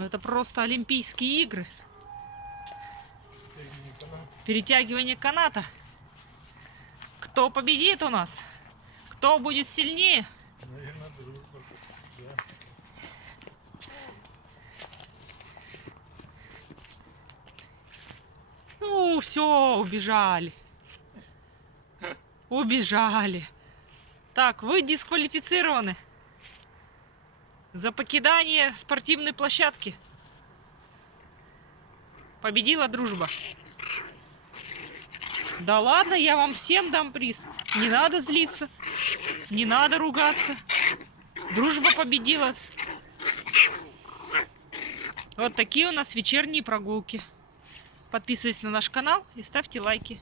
Ну это просто Олимпийские игры. Перетягивание каната. Кто победит у нас? Кто будет сильнее? Наверное, дружба. Да. Ну, все, убежали. Убежали. Так, вы дисквалифицированы за покидание спортивной площадки. Победила дружба. Да ладно, я вам всем дам приз. Не надо злиться. Не надо ругаться. Дружба победила. Вот такие у нас вечерние прогулки. Подписывайтесь на наш канал и ставьте лайки.